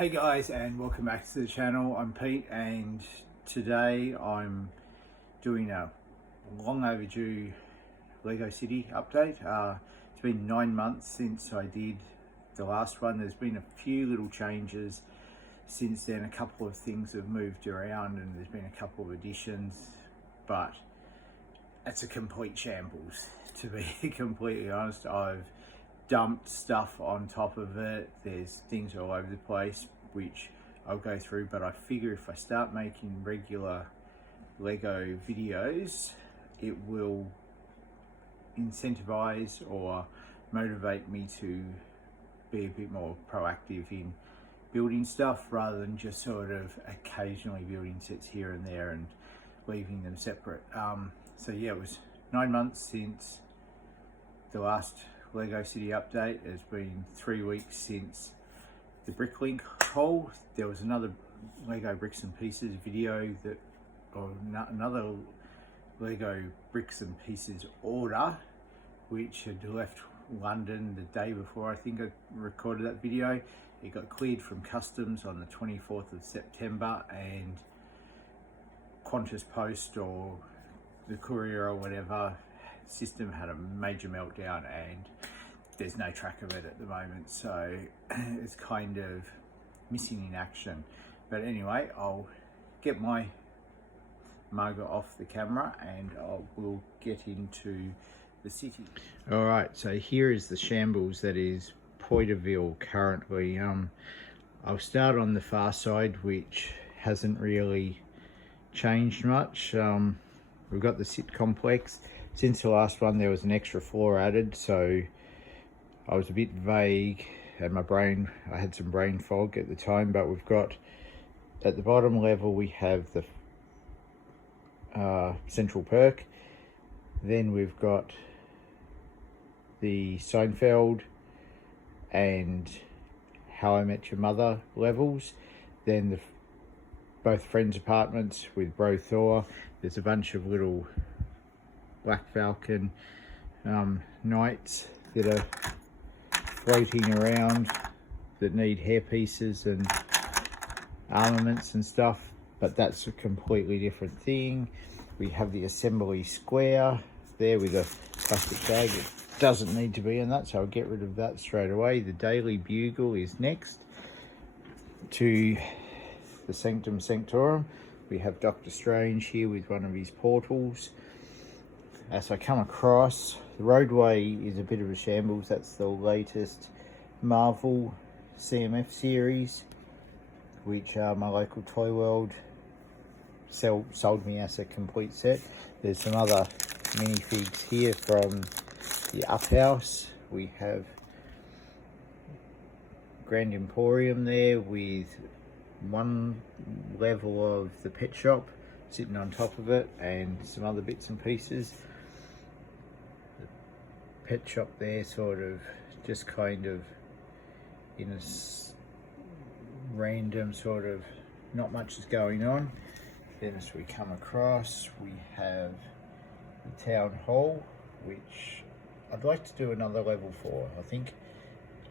Hey guys, and welcome back to the channel. I'm Pete, and today I'm doing a long overdue Lego City update. It's been 9 months since I did the last one. There's been a few little changes since then. A couple of things have moved around and there's been a couple of additions, but it's a complete shambles, to be completely honest. I've dumped stuff on top of it. There's things all over the place which I'll go through, but I figure if I start making regular Lego videos, it will incentivize or motivate me to be a bit more proactive in building stuff rather than just sort of occasionally building sets here and there and leaving them separate. So yeah, it was 9 months since the last Lego City update. It's been 3 weeks since the bricklink haul. There was another Lego bricks and pieces video another Lego bricks and pieces order which had left London the day before I think I recorded that video. It got cleared from customs on the 24th of September, and Qantas Post or the courier or whatever system had a major meltdown and there's no track of it at the moment, so it's kind of missing in action. But anyway, I'll get my Margaret off the camera and we'll get into the city. All right, so here is the shambles that is Poiydaville currently. I'll start on the far side, which hasn't really changed much. We've got the sit complex. Since the last one there was an extra floor added, so I was a bit vague and I had some brain fog at the time, but we've got at the bottom level we have the central perk, then we've got the Seinfeld and How I Met Your Mother levels, then both friends' apartments with Bro Thor. There's a bunch of little Black Falcon knights that are floating around that need hair pieces and armaments and stuff, but that's a completely different thing. We have the assembly square there with a plastic bag. It doesn't need to be in that, so I'll get rid of that straight away. The Daily Bugle is next to the Sanctum Sanctorum. We have Doctor Strange here with one of his portals. As I come across, the roadway is a bit of a shambles. That's the latest Marvel CMF series, which my local Toy World sold me as a complete set. There's some other minifigs here from the Up House. We have Grand Emporium there with one level of the pet shop sitting on top of it and some other bits and pieces. The pet shop there sort of just kind of in a random sort of, not much is going on. Then as we come across, we have the town hall, which I'd like to do another level for. I think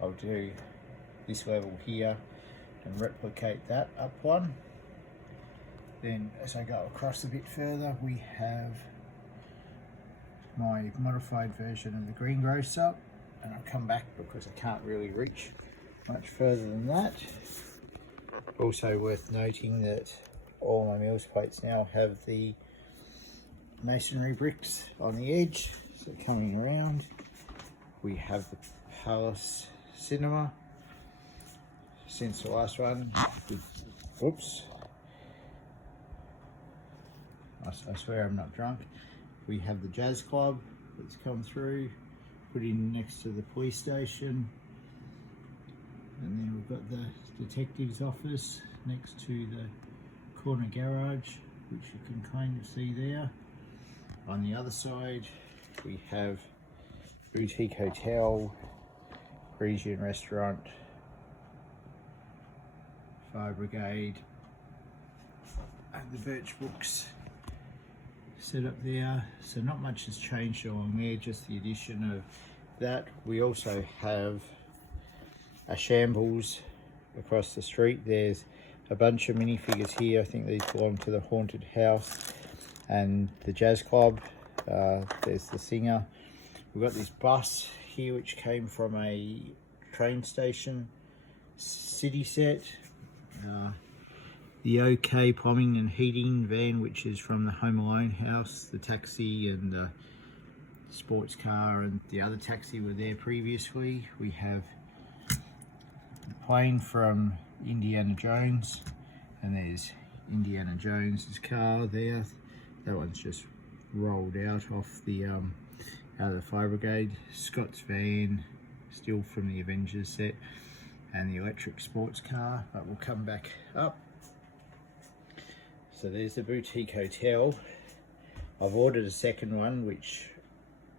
I'll do this level here and replicate that up one. Then as I go across a bit further, we have my modified version of the greengrocer, and I'll come back because I can't really reach much further than that. Also worth noting that all my meals plates now have the masonry bricks on the edge. So coming around, we have the Palace Cinema. Since the last one, whoops, I swear I'm not drunk. We have the Jazz Club that's come through, put in next to the police station. And then we've got the detective's office next to the corner garage, which you can kind of see there. On the other side, we have Boutique Hotel, Parisian Restaurant, Fire Brigade, and the Birch Books set up there. So not much has changed along there, just the addition of that. We also have a shambles across the street. There's a bunch of minifigures here. I think these belong to the haunted house and the jazz club. There's the singer. We've got this bus here which came from a train station city set. The OK plumbing and heating van, which is from the Home Alone house. The taxi and the sports car and the other taxi were there previously. We have the plane from Indiana Jones, and there's Indiana Jones's car there. That one's just rolled out off the out of the fire brigade. Scott's van, still from the Avengers set, and the electric sports car, but we'll come back up. So there's the boutique hotel. I've ordered a second one, which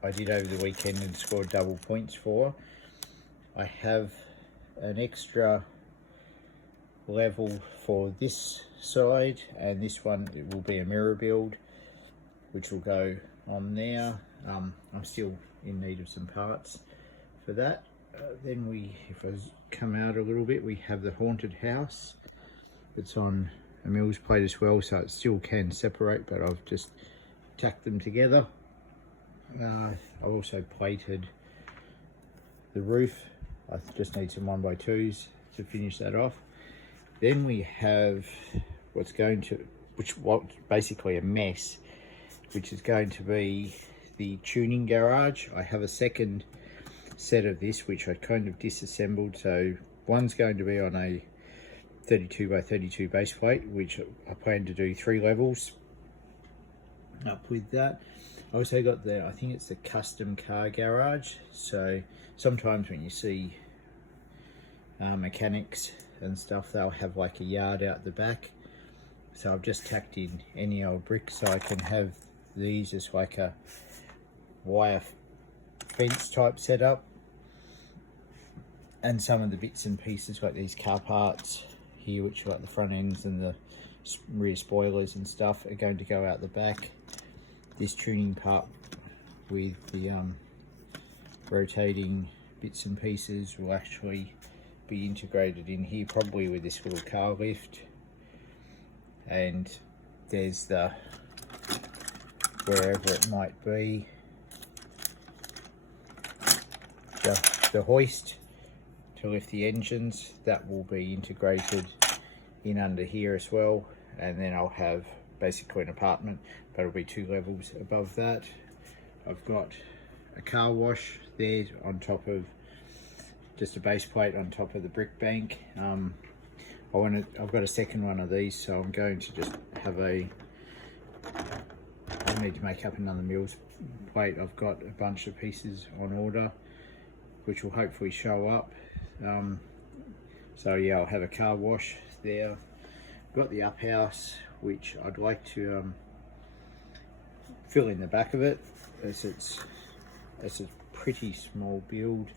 I did over the weekend and scored double points for. I have an extra level for this side, and this one, it will be a mirror build, which will go on there. I'm still in need of some parts for that. Then if I come out a little bit, we have the haunted house. It's on a Mills plate as well, so it still can separate, but I've just tacked them together. I've also plated the roof. I just need some 1x2s to finish that off. Then we have what's basically a mess, which is going to be the tuning garage. I have a second set of this, which I kind of disassembled. So one's going to be on a 32x32 base plate, which I plan to do 3 levels up with that. I also got I think it's the custom car garage. So sometimes when you see mechanics and stuff, they'll have like a yard out the back. So I've just tacked in any old brick, so I can have these as like a wire fence type setup. And some of the bits and pieces, like these car parts here, which are like the front ends and the rear spoilers and stuff, are going to go out the back. This tuning part with the rotating bits and pieces will actually be integrated in here, probably with this little car lift. And there's the, wherever it might be, the hoist to lift the engines. That will be integrated in under here as well, and then I'll have basically an apartment, but it'll be 2 levels above that. I've got a car wash there on top of just a base plate on top of the brick bank. I've got a second one of these, so I'm going to just have I need to make up another Mills plate. I've got a bunch of pieces on order, which will hopefully show up. So yeah, I'll have a car wash there. Got the up house, which I'd like to fill in the back of it, as it's a pretty small build.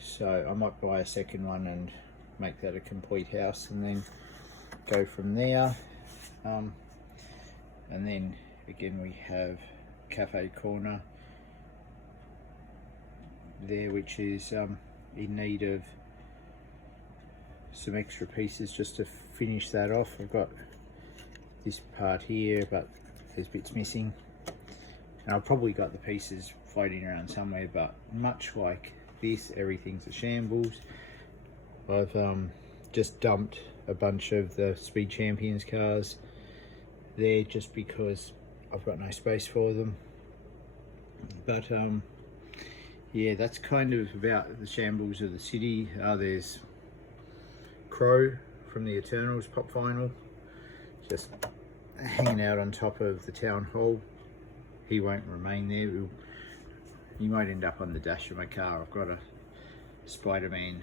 So I might buy a second one and make that a complete house, and then go from there. And then again, we have cafe corner there, which is in need of some extra pieces just to finish that off. I've got this part here, but there's bits missing. And I've probably got the pieces floating around somewhere, but much like this, everything's a shambles. I've just dumped a bunch of the Speed Champions cars there just because I've got no space for them. But yeah, that's kind of about the shambles of the city. There's Crow from the Eternals pop vinyl, just hanging out on top of the town hall. He won't remain there. He might end up on the dash of my car. I've got a Spider-Man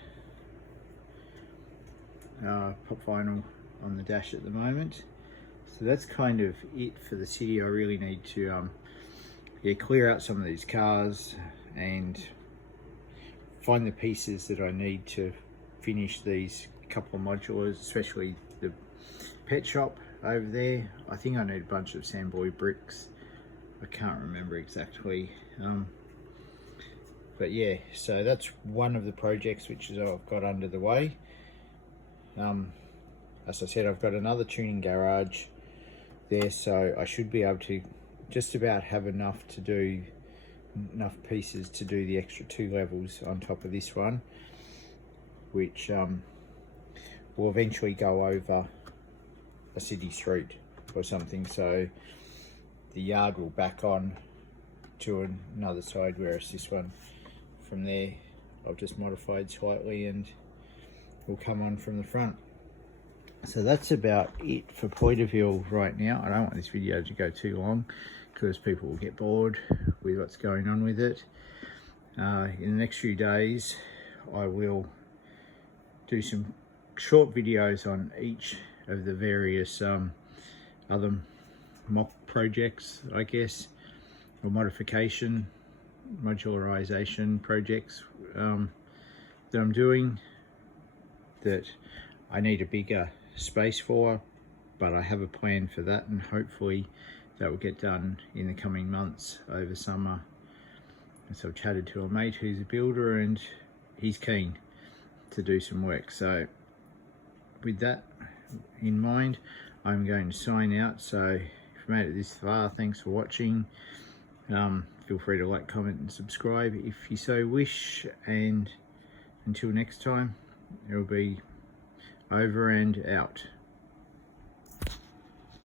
pop vinyl on the dash at the moment. So that's kind of it for the city. I really need to clear out some of these cars and find the pieces that I need to finish these couple of modulars, especially the pet shop over there. I think I need a bunch of Sandboy bricks. I can't remember exactly. But yeah, so that's one of the projects which I've got under the way. as I said, I've got another tuning garage there, so I should be able to just about have enough pieces to do the extra 2 levels on top of this one, which will eventually go over a city street or something, so the yard will back on to another side, whereas this one from there I've just modified slightly and will come on from the front. So that's about it for Poiydaville right now. I don't want this video to go too long because people will get bored with what's going on with it. In the next few days I will do some short videos on each of the various other mock projects, I guess, or modularization projects that I'm doing, that I need a bigger space for, but I have a plan for that, and hopefully that will get done in the coming months over summer. And so I've chatted to a mate who's a builder and he's keen to do some work. So with that in mind, I'm going to sign out. So if you made it this far, thanks for watching. Feel free to like, comment and subscribe if you so wish, and until next time, it'll be over and out.